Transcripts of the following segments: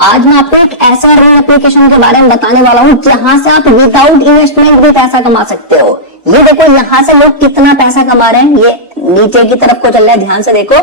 आज मैं आपको एक ऐसा अर्निंग एप्लीकेशन के बारे में बताने वाला हूँ जहां से आप विदाउट इन्वेस्टमेंट भी पैसा कमा सकते हो। ये देखो यहाँ से लोग कितना पैसा कमा रहे हैं। ये नीचे की तरफ को चल रहा है, ध्यान से देखो।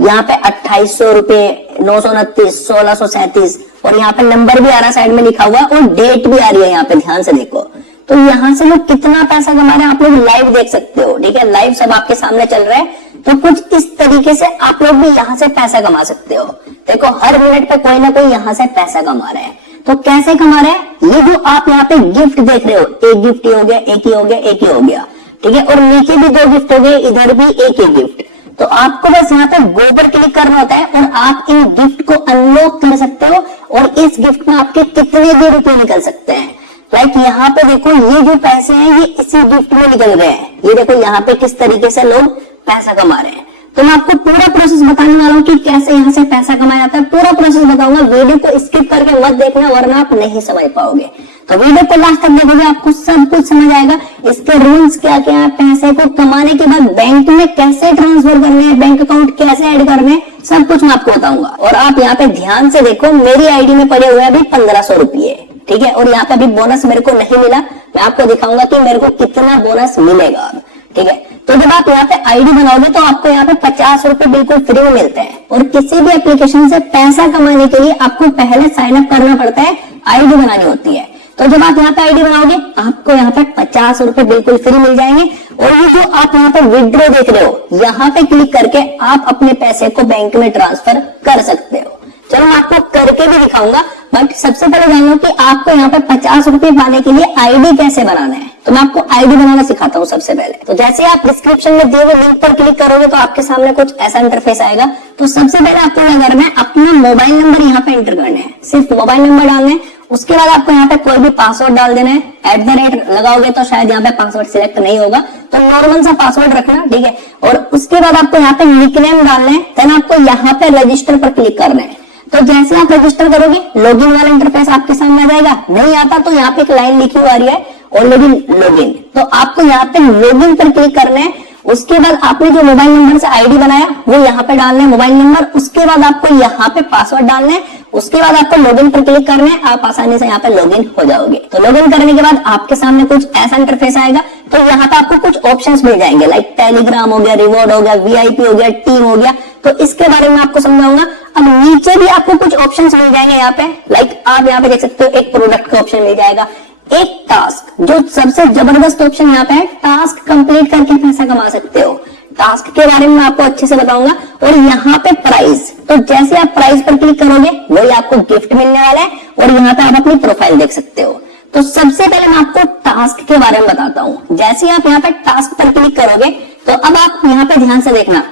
यहाँ पे 2800 रुपए, 929, 1637 और यहाँ पे नंबर भी आ रहा है साइड में लिखा हुआ और डेट भी आ रही है यहाँ पे, ध्यान से देखो। तो यहाँ से लोग कितना पैसा कमा रहे हैं आप लोग लाइव देख सकते हो। ठीक है, लाइव सब आपके सामने चल रहा है। तो कुछ इस तरीके से आप लोग भी यहाँ से पैसा कमा सकते हो। देखो हर मिनट पे कोई ना कोई यहाँ से पैसा कमा रहे हैं। तो कैसे कमा रहे हैं? ये जो आप यहाँ पे गिफ्ट देख रहे हो, एक गिफ्ट ही हो गया, एक ही हो गया, एक ही हो गया। ठीक है, और नीचे भी 2 गिफ्ट हो गए, इधर भी एक ही गिफ्ट। तो आपको बस यहाँ पे गो पर क्लिक करना होता है और आप इन गिफ्ट को अनलॉक कर सकते हो और इस गिफ्ट में आपके कितने भी रुपए निकल सकते हैं। लाइक यहाँ पे देखो ये जो पैसे हैं ये इसी गिफ्ट में निकल रहे हैं। ये देखो यहाँ पे किस तरीके से लोग पैसा कमा रहे हैं। तो मैं आपको पूरा प्रोसेस बताने वाला हूँ कि कैसे यहाँ से पैसा कमाया जाता है। पूरा प्रोसेस बताऊंगा, वीडियो को स्किप करके मत देखना वरना आप नहीं समझ पाओगे। तो वीडियो को लास्ट तक देखोगे, आपको सब कुछ समझ आएगा। इसके रूल्स क्या क्या है, पैसे को कमाने के बाद बैंक में कैसे ट्रांसफर करने हैं, बैंक अकाउंट कैसे ऐड करने हैं, सब कुछ मैं आपको बताऊंगा। और आप यहाँ पे ध्यान से देखो, मेरी आईडी में पड़े हुए हैं अभी 1500 रुपये। ठीक है, और यहाँ पे अभी बोनस मेरे को नहीं मिला। मैं आपको दिखाऊंगा कि मेरे को कितना बोनस मिलेगा। ठीक है, तो जब आप यहाँ पे आईडी बनाओगे तो आपको यहाँ पे 50 रुपए बिल्कुल फ्री में मिलते हैं। और किसी भी एप्लीकेशन से पैसा कमाने के लिए आपको पहले साइन अप करना पड़ता है, आईडी बनानी होती है। तो जब आप यहाँ पे आईडी बनाओगे आपको यहाँ पे 50 रुपए बिल्कुल फ्री मिल जाएंगे। और ये जो आप यहाँ पे विड्रॉ देख रहे हो, यहाँ पे क्लिक करके आप अपने पैसे को बैंक में ट्रांसफर कर सकते हो। चलो मैं आपको करके भी दिखाऊंगा, बट सबसे पहले जान लो कि आपको यहाँ पे 50 रुपए पाने के लिए आईडी कैसे बनाना है। तो मैं आपको आईडी बनाना सिखाता हूँ सबसे पहले। तो जैसे आप डिस्क्रिप्शन में दिए हुए लिंक पर क्लिक करोगे तो आपके सामने कुछ ऐसा इंटरफेस आएगा। तो सबसे पहले आपको क्या करना है, अपना मोबाइल नंबर यहाँ पे एंटर करना है। सिर्फ मोबाइल नंबर डालना है। उसके बाद आपको यहाँ पे कोई भी पासवर्ड डाल देना है। @ लगाओगे तो शायद यहाँ पे पासवर्ड सिलेक्ट नहीं होगा, तो नॉर्मल सा पासवर्ड रखना। ठीक है, और उसके बाद आपको यहाँ पे निकनेम डालना है। देन आपको यहाँ पे रजिस्टर पर क्लिक करना है। तो जैसे आप रजिस्टर करोगे लॉगिन वाला इंटरफेस आपके सामने आ जाएगा। नहीं आता तो यहाँ पे एक लाइन लिखी हुई आ रही है ऑलरेडी लॉगिन, तो आपको यहाँ पे लॉगिन पर क्लिक करना है। उसके बाद आपने जो मोबाइल नंबर से आईडी बनाया वो यहाँ पे डालना है, मोबाइल नंबर। उसके बाद आपको यहाँ पे पासवर्ड डालना है। उसके बाद आपको लॉगिन पर क्लिक करना है, आप आसानी से यहाँ पे लॉगिन हो जाओगे। तो लॉगिन करने के बाद आपके सामने कुछ ऐसा इंटरफेस आएगा। तो यहाँ पे आपको कुछ ऑप्शंस मिल जाएंगे, लाइक टेलीग्राम हो गया, रिवॉर्ड हो गया, वीआईपी हो गया, टीम हो गया। तो इसके बारे में आपको समझाऊंगा। अब नीचे भी आपको कुछ ऑप्शंस मिल जाएंगे यहाँ पे, लाइक आप यहाँ पे देख सकते हो एक प्रोडक्ट का ऑप्शन मिल जाएगा, एक टास्क। जो सबसे जबरदस्त ऑप्शन यहाँ पे है, टास्क कंप्लीट करके पैसा कमा सकते हो। टास्क के बारे में आपको अच्छे से बताऊंगा। और यहाँ पे प्राइस, तो जैसे आप प्राइस पर क्लिक करोगे वही आपको गिफ्ट मिलने वाला है और यहाँ पे आप अपनी प्रोफाइल देख सकते हो। तो सबसे पहले मैं आपको टास्क के बारे में बताता हूँ। जैसे आप यहाँ पे टास्क पर क्लिक करोगे तो अब आप यहाँ पे ध्यान से देखना,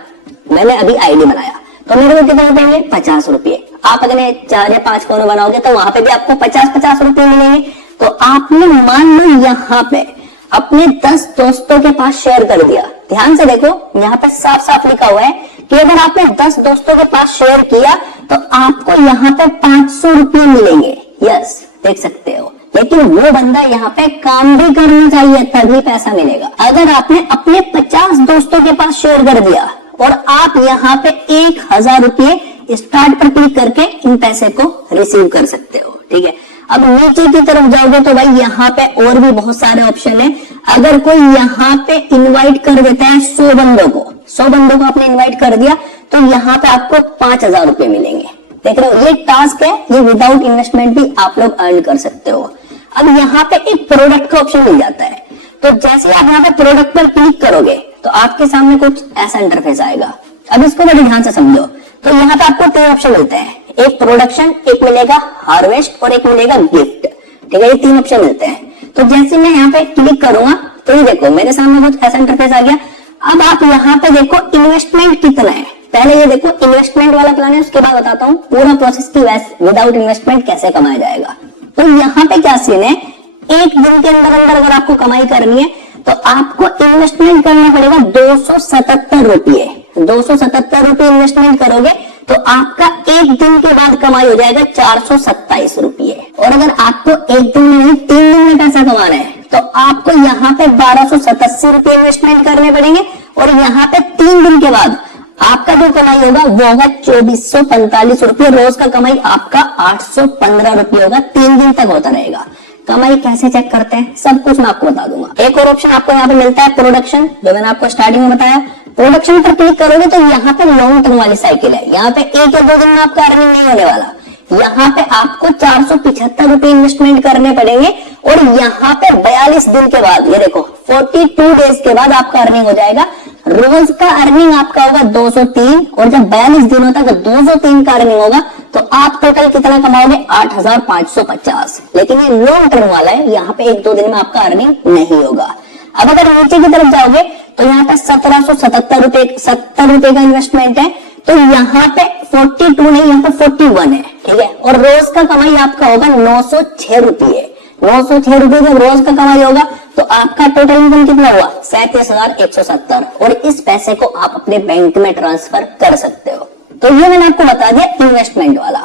मैंने अभी आईडी बनाया तो मेरे को कितने रुपए मिले, 50 रुपये। आप अगर 4 या 5 कोने बनाओगे तो वहां पे भी आपको 50-50 रुपये मिलेंगे। तो आपने मान लो यहाँ पे अपने 10 दोस्तों के पास शेयर कर दिया। ध्यान से देखो, यहाँ पे साफ साफ लिखा हुआ है कि अगर आपने 10 दोस्तों के पास शेयर किया तो आपको यहाँ पे 500 रुपये मिलेंगे। यस, देख सकते हो। लेकिन वो बंदा यहाँ पे काम भी करना चाहिए तभी पैसा मिलेगा। अगर आपने अपने 50 दोस्तों के पास शेयर कर दिया और आप यहाँ पे 1000 रुपये स्टार्ट पर क्लिक करके इन पैसे को रिसीव कर सकते हो। ठीक है, अब नीचे की तरफ जाओगे तो भाई यहाँ पे और भी बहुत सारे ऑप्शन है। अगर कोई यहाँ पे इनवाइट कर देता है 100 बंदों को, 100 बंदों को आपने इनवाइट कर दिया तो यहाँ पे आपको 5000 रुपये मिलेंगे। देख रहे हो, ये टास्क है, ये विदाउट इन्वेस्टमेंट भी आप लोग अर्न कर सकते हो। अब यहाँ पे एक प्रोडक्ट का ऑप्शन मिल जाता है। तो जैसे आप यहाँ पे प्रोडक्ट पर क्लिक करोगे तो आपके सामने कुछ ऐसा इंटरफेस आएगा। अब इसको बड़े ध्यान से समझो। तो यहाँ पे आपको 3 ऑप्शन मिलते हैं, एक प्रोडक्शन, एक मिलेगा हार्वेस्ट और एक मिलेगा गिफ्ट। ठीक है, ये 3 ऑप्शन मिलते हैं। तो जैसे मैं यहाँ पे क्लिक करूंगा तो ये देखो मेरे सामने कुछ ऐसा इंटरफेस आ गया। अब आप यहाँ पे देखो इन्वेस्टमेंट कितना है। पहले ये देखो इन्वेस्टमेंट वाला प्लान है, उसके बाद बताता हूँ पूरा प्रोसेस की विदाउट इन्वेस्टमेंट कैसे कमाया जाएगा। तो यहाँ पे क्या सीन है, एक दिन के अंदर अंदर अगर आपको कमाई करनी है तो आपको इन्वेस्टमेंट करना पड़ेगा 277 रुपये। 277 रुपये इन्वेस्टमेंट करोगे तो आपका एक दिन के बाद कमाई हो जाएगा 427 रुपये। और अगर आपको एक दिन में नहीं 3 दिन में पैसा कमाना है तो आपको यहाँ पे 1287 रुपये इन्वेस्टमेंट करने पड़ेंगे और यहाँ पे 3 दिन के बाद आपका जो कमाई होगा वो होगा 2445 रुपये। रोज का कमाई आपका 815 रुपये होगा। 3 दिन तक होता रहेगा। कमाई कैसे चेक करते हैं सब कुछ मैं आपको बता दूंगा। एक और ऑप्शन आपको यहाँ पे मिलता है प्रोडक्शन, जो मैंने आपको स्टार्टिंग में बताया। प्रोडक्शन पर क्लिक करोगे तो यहाँ पे लॉन्ग टर्म वाली साइकिल है। यहाँ पे 1 या 2 दिन में आपका अर्निंग नहीं होने वाला। यहाँ पे आपको 475 रुपए इन्वेस्टमेंट करने पड़ेंगे और यहाँ पे 42 दिन के बाद, ये देखो 42 डेज के बाद आपका अर्निंग हो जाएगा। रोज का अर्निंग आपका होगा 203 और जब 42 दिनों तक 203 का अर्निंग होगा तो आप टोटल कितना कमाओगे 8550। लेकिन ये लॉन्ग टर्म वाला है, यहाँ पे 1-2 दिन में आपका अर्निंग नहीं होगा। अब अगर नीचे की तरफ जाओगे तो यहाँ पे 1777 रुपए 70 रुपए का इन्वेस्टमेंट है। तो यहाँ पे 42 नहीं, यहाँ पे 41 है, ठीक है। और रोज का कमाई आपका होगा 906 रुपये। 906 रुपये जब रोज का कमाई होगा तो आपका टोटल इनकम कितना हुआ 37,170। और इस पैसे को आप अपने बैंक में ट्रांसफर कर सकते हो। तो ये मैंने आपको बता दिया इन्वेस्टमेंट वाला।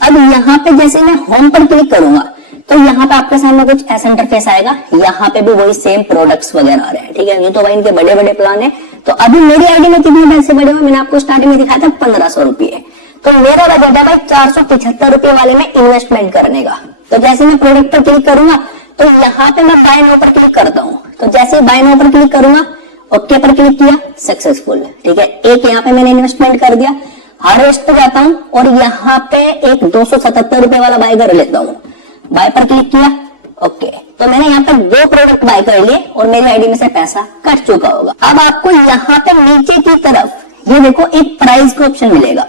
अब यहाँ पे जैसे मैं होम पर क्लिक करूंगा तो यहाँ पे आपके सामने कुछ ऐसा इंटरफेस आएगा। यहाँ पे भी वही सेम प्रोडक्ट्स वगैरह आ रहे हैं, ठीक है। ये तो भाई इनके बड़े बड़े प्लान है। तो अभी मेरी आईडी में कितने पैसे बढ़े हुए मैंने आपको स्टार्टिंग में दिखाया था 1500 रुपये। तो मेरा बजट है भाई 475 रुपए वाले में इन्वेस्टमेंट करने का। तो जैसे मैं प्रोडक्ट पर क्लिक करूंगा तो यहाँ पे मैं बाय नाउ पर क्लिक करता हूँ। तो जैसे बाय नाउ पर क्लिक करूंगा, ओके पर क्लिक किया, सक्सेसफुल, ठीक है। एक यहाँ पे मैंने इन्वेस्टमेंट कर दिया। हार्वेस्ट पे जाता हूँ और यहाँ पे एक 277 रुपए वाला बाय कर लेता हूँ। बाय पर क्लिक किया, ओके। तो मैंने यहाँ पे 2 प्रोडक्ट बाय कर लिए और मेरी आईडी में से पैसा कट चुका होगा। अब आपको यहाँ पे नीचे की तरफ ये देखो एक प्राइस का ऑप्शन मिलेगा।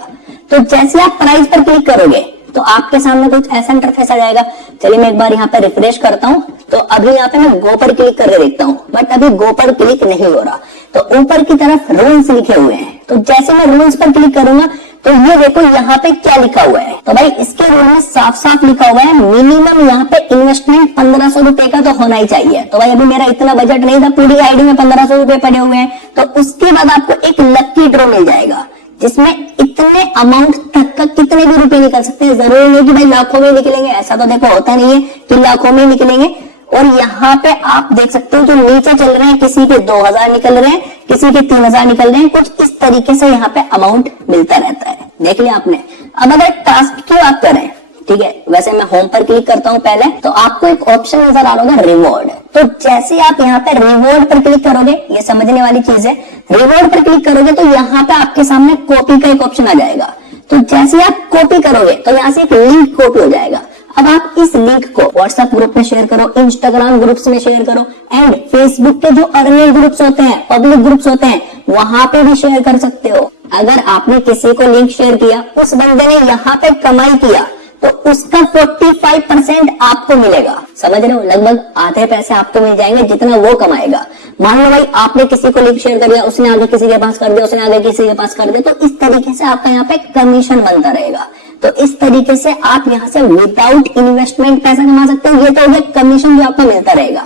तो जैसे आप प्राइस पर क्लिक करोगे तो आपके सामने कुछ ऐसा इंटरफेस आ जाएगा। चलिए मैं एक बार यहाँ पे रिफ्रेश करता हूँ। तो अभी यहाँ पे मैं गो पर क्लिक करके देखता हूँ, बट अभी गो पर क्लिक नहीं हो रहा। तो ऊपर की तरफ रूल्स लिखे हुए हैं। तो जैसे मैं रूल्स पर क्लिक करूंगा तो ये देखो यहाँ पे क्या लिखा हुआ है। तो भाई इसके रूल में साफ साफ लिखा हुआ है मिनिमम यहाँ पे इन्वेस्टमेंट 1500 रुपए का तो होना ही चाहिए। तो भाई अभी मेरा इतना बजट नहीं था, पूरी आईडी में 1500 रुपए पड़े हुए हैं। तो उसके बाद आपको एक लकी ड्रॉ मिल जाएगा जिसमें इतने अमाउंट तक का कितने भी रुपए निकल सकते हैं। जरूरी नहीं कि भाई लाखों में निकलेंगे, ऐसा तो देखो होता नहीं है कि लाखों में निकलेंगे। और यहाँ पे आप देख सकते हो जो नीचे चल रहे हैं, किसी के 2000 निकल रहे हैं, किसी के 3000 निकल रहे हैं। कुछ इस तरीके से यहाँ पे अमाउंट मिलता रहता है, देख लिया आपने। अब अगर टास्क की बात करें, ठीक है, वैसे मैं होम पर क्लिक करता हूं पहले, तो आपको एक ऑप्शन नजर आ रहा होगा रिवॉर्ड। तो जैसे आप यहाँ पे रिवॉर्ड पर क्लिक करोगे, ये समझने वाली चीज है, रिवॉर्ड पर क्लिक करोगे तो यहाँ पे आपके सामने कॉपी का एक ऑप्शन आ जाएगा। तो जैसे आप कॉपी करोगे तो यहाँ से एक लिंक कॉपी हो जाएगा। अब आप इस लिंक को व्हाट्सएप ग्रुप में शेयर करो, इंस्टाग्राम ग्रुप्स में शेयर करो, एंड फेसबुक के जो अर्निंग ग्रुप्स होते हैं, पब्लिक ग्रुप्स होते हैं, वहां पे भी शेयर कर सकते हो। अगर आपने किसी को लिंक शेयर किया, उस बंदे ने यहाँ पे कमाई किया, तो उसका 45% आपको मिलेगा। समझ रहे हो, लगभग आधे पैसे आपको मिल जाएंगे जितना वो कमाएगा। मान लो भाई आपने किसी को लिंक शेयर कर दिया, उसने आगे किसी के पास कर दिया, उसने आगे किसी के पास कर दिया, तो इस तरीके से आपका यहाँ पे कमीशन बनता रहेगा। तो इस तरीके से आप यहाँ से विदाउट इन्वेस्टमेंट पैसा कमा सकते हो। ये तो हो गया कमीशन जो आपको मिलता रहेगा।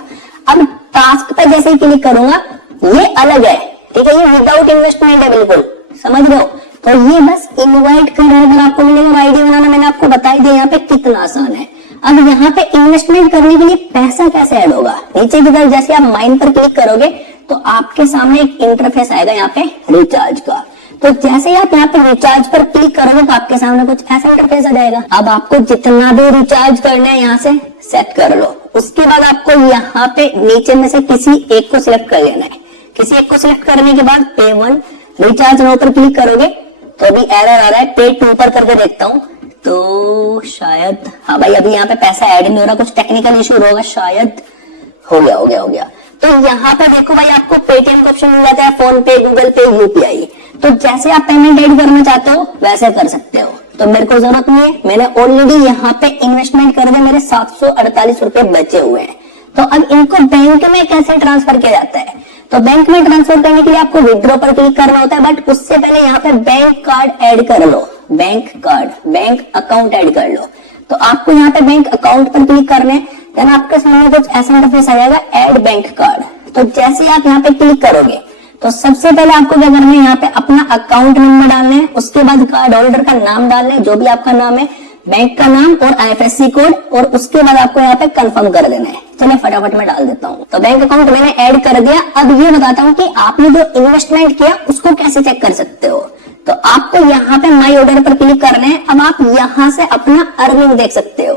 अब टास्क पे जैसे ही क्लिक करूंगा, ये अलग है, ठीक है, ये विदाउट इन्वेस्टमेंट है, बिल्कुल समझ रहे हो। तो ये बस इनवाइट करने पर आपको मिलेगा। आईडी बनाना मैंने आपको बता ही दिया यहाँ पे कितना आसान है। अब यहाँ पे इन्वेस्टमेंट करने के लिए पैसा कैसे ऐड होगा, नीचे की तरफ जैसे आप माइन पर क्लिक करोगे तो आपके सामने एक इंटरफेस आएगा यहाँ पे रिचार्ज का। तो जैसे ही आप यहाँ पे रिचार्ज पर क्लिक करोगे तो आपके सामने कुछ ऐसा इंटरफेस आ जाएगा। अब आपको जितना भी रिचार्ज करना है यहाँ से सेट कर लो। उसके बाद आपको यहाँ पे नीचे में से किसी एक को सिलेक्ट कर लेना है। किसी एक को सिलेक्ट करने के बाद पे 1 रिचार्ज नाउ पर क्लिक करोगे तो अभी एरर आ रहा है, पे 2 पर करके देखता हूँ तो शायद, हाँ भाई अभी यहाँ पे पैसा ऐड नहीं हो रहा, कुछ टेक्निकल इशू होगा, शायद हो गया। तो यहाँ पे देखो भाई आपको पेटीएम का ऑप्शन मिल जाता है, फोन पे, गूगल पे, यूपीआई। तो जैसे आप पेमेंट ऐड करना चाहते हो वैसे कर सकते हो। तो मेरे को जरूरत नहीं है, मैंने ऑलरेडी यहाँ पे इन्वेस्टमेंट कर दिया, मेरे 748 रुपए बचे हुए हैं। तो अब इनको बैंक में कैसे ट्रांसफर किया जाता है, तो बैंक में ट्रांसफर करने के लिए आपको विड्रॉ पर क्लिक करना होता है, बट उससे पहले यहाँ पे बैंक कार्ड ऐड कर लो, bank card, bank account add कर लो। तो आपको यहाँ पे बैंक अकाउंट पर क्लिक करना है, देन आपके सामने कुछ ऐसा इंटरफेस आ जाएगा, ऐड बैंक कार्ड। तो जैसे आप यहाँ पे क्लिक करोगे तो सबसे पहले आपको क्या करना है, यहाँ पे अपना अकाउंट नंबर डालना है, उसके बाद कार्ड होल्डर का नाम डालना है, जो भी आपका नाम है, बैंक का नाम और आईएफएससी कोड, और उसके बाद आपको यहाँ पे कंफर्म कर देना है। चलिए फटाफट मैं डाल देता हूँ। तो बैंक अकाउंट मैंने ऐड कर दिया। अब ये बताता हूँ कि आपने जो इन्वेस्टमेंट किया उसको कैसे चेक कर सकते हो। तो आपको यहाँ पे माई ऑर्डर पर क्लिक करना है। अब आप यहाँ से अपना अर्निंग देख सकते हो।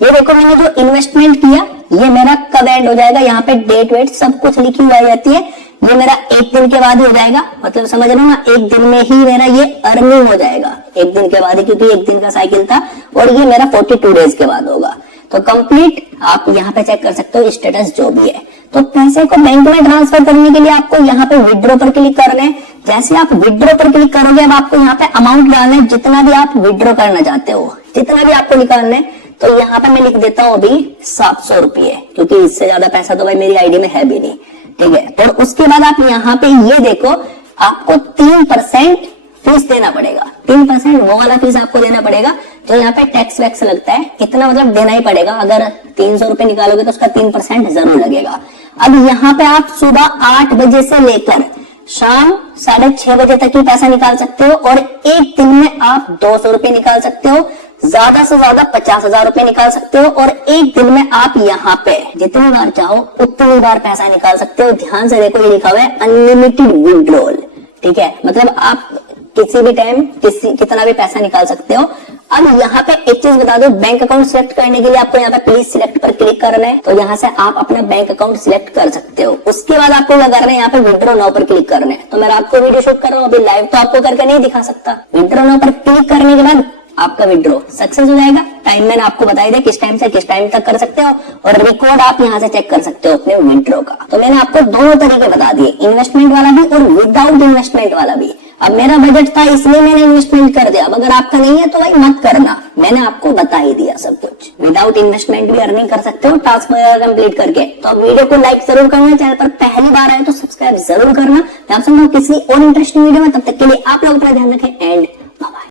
ये देखो मैंने जो इन्वेस्टमेंट किया ये मेरा कब एंड हो जाएगा, यहाँ पे डेट वेट सब कुछ लिखी हुई आ जाती है। ये मेरा 1 दिन के बाद ही हो जाएगा, मतलब समझ रहे हो ना, 1 दिन में ही मेरा ये अर्निंग हो जाएगा, 1 दिन के बाद ही, क्योंकि 1 दिन का साइकिल था। और ये मेरा 42 डेज के बाद होगा। तो कंप्लीट आप यहाँ पे चेक कर सकते हो स्टेटस जो भी है। तो पैसे को बैंक में ट्रांसफर करने के लिए आपको यहाँ पे विड्रॉ पर क्लिक करना है। जैसे आप विड्रॉ पर क्लिक करोगे अब आपको यहाँ पे अमाउंट डालना है, जितना भी आप विड्रॉ करना चाहते हो, जितना भी आपको निकालना है। तो यहाँ पे मैं लिख देता हूँ अभी 700 रुपये, क्योंकि इससे ज्यादा पैसा तो भाई मेरी आईडी में है भी नहीं, ठीक है। और उसके बाद आप यहाँ पे ये देखो आपको 3% फीस देना पड़ेगा। 3% वो वाला फीस आपको देना पड़ेगा जो यहाँ पे टैक्स वैक्स लगता है, इतना मतलब देना ही पड़ेगा। अगर 300 रुपए निकालोगे तो उसका 3% जरूर लगेगा। अब यहाँ पे आप सुबह 8 बजे से लेकर शाम 6:30 बजे तक ही पैसा निकाल सकते हो। और 1 दिन में आप 200 रुपए निकाल सकते हो, ज्यादा से ज्यादा 50,000 रुपए निकाल सकते हो। और 1 दिन में आप यहाँ पे जितनी बार चाहो उतनी बार पैसा निकाल सकते हो। ध्यान से देखो ये लिखा हुआ है अनलिमिटेड विड्रॉल, ठीक है, मतलब आप किसी भी टाइम कितना भी पैसा निकाल सकते हो। अब यहाँ पे एक चीज बता दो, बैंक अकाउंट सिलेक्ट करने के लिए आपको यहाँ पे प्लीज सिलेक्ट पर क्लिक करना है। तो यहाँ से आप अपना बैंक अकाउंट सिलेक्ट कर सकते हो। उसके बाद आपको क्या करना है, यहाँ पे विड्रॉ नाउ पर क्लिक करना है। तो मैं आपको वीडियो शूट कर रहा हूँ अभी लाइव, तो आपको करके नहीं दिखा सकता। विड्रॉ नाउ पर क्लिक करने के बाद आपका विड्रॉ सक्सेस हो जाएगा। टाइम मैंने आपको बताई दिया किस टाइम से किस टाइम तक कर सकते हो। और रिकॉर्ड आप यहाँ से चेक कर सकते हो अपने विड्रॉ का। तो मैंने आपको दोनों तरीके बता दिए, इन्वेस्टमेंट वाला भी और विदाउट इन्वेस्टमेंट वाला भी। अब मेरा बजट था इसलिए मैंने इन्वेस्टमेंट कर दिया। अब अगर आपका नहीं है तो भाई मत करना, मैंने आपको बता ही दिया सब कुछ। विदाउट इन्वेस्टमेंट भी अर्निंग कर सकते हो टास्क वगैरह कंप्लीट करके। तो अब वीडियो को लाइक जरूर करना, चैनल पर पहली बार आए तो सब्सक्राइब जरूर करना। मैं आपसे मिलूंगा किसी और इंटरेस्टिंग वीडियो में, तब तक के लिए आप लोग अपना ध्यान रखें एंड बाय बाय।